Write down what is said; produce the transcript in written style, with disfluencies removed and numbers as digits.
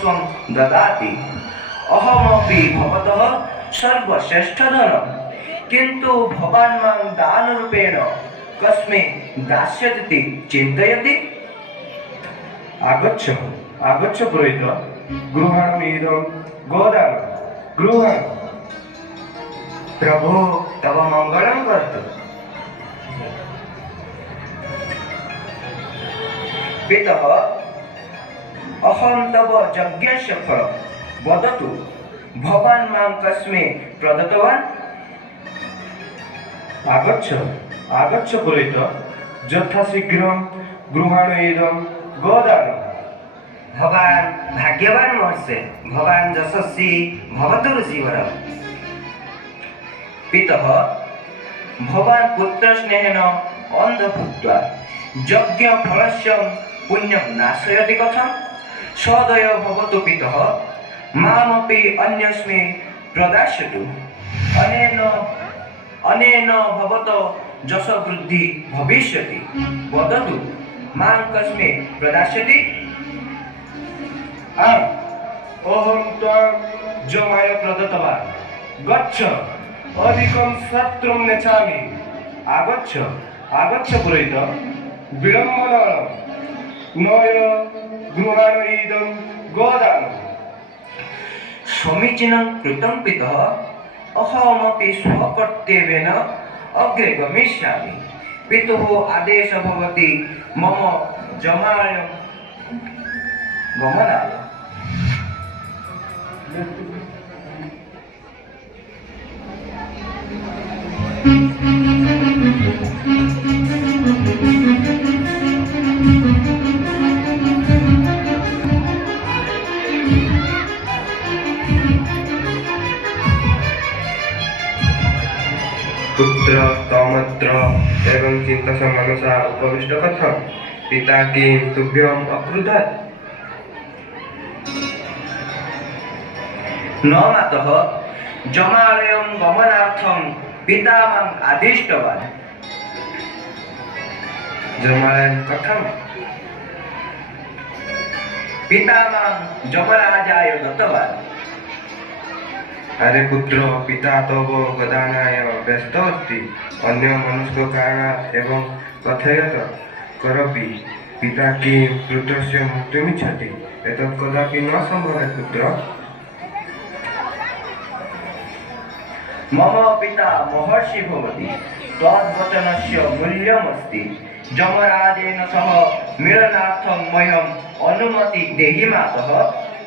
स्वं ददाति। अहमपि भवतः सर्वश्रेष्ठधनं, किन्तु भवान् मां दानरूपेण कस्मै दास्यतीति चिन्तयति? आगच्छ आगच्छ पुरोहित, गृहाणमीदं गोदानं गृहाण। प्रभो तव मङ्गलं कर्तु। पितः, अहं तव यज्ञस्य फलं वदतु, भवान् मां कस्मै प्रदत्तवान्? आगच्छ आगच्छ पुरोहित, यथाशीघ्रं गृहाणमीदं गोदानं। भवान् भाग्यवान् महर्षे, भवान् यशस्वी भवतु ऋषिवरः। पितः, भवान् पुत्रस्नेहेन अन्धभूत्वा यज्ञफलस्य पुण्यं नाशयति कथं? सदय भवतु पितः, मामपि अन्यस्मै प्रदास्यतु। अनेन भवतो यशवृद्धि भविष्यति। वदतु, मां कस्मै प्रदास्यति? अहं त्वां जमाय प्रदत्तवान्। गच्छ, अधिकं सत्रं नेच्छामि। आगच्छ आगच्छ पुरोहित, विलम्बनं नय गृहाणमीदं गोदानं। समीचीनं कृतं पितः, अहमपि स्वकर्तव्येन अग्रे गमिष्यामि। पितुः आदेशः भवति मम जमाय गमनाय। पुत्र तमत्र एवं चिन्तस मनसा उपविष्ट कथं? पिता किं तुभ्यम् अक्रुधत्? न मातः, जमालयं गमनार्थं पिता माम् आदिष्टवान्। जमालयं कथं? पिता मां जमराजाय दत्तवान्। अरे पुत्र, पिता तव गदानाय व्यस्त अस्ति, अन्य मनुष्यकारणात् एवं कथयत करपि पिता किं पुत्रस्य मृत्युमिच्छति? एतत् कदापि न सम्भवेत् पुत्र। मम पिता महर्षि भवति, तद्वचनस्य मूल्यमस्ति। जमराजेन सह मिलनार्थं मह्यम् अनुमति देहि मातः।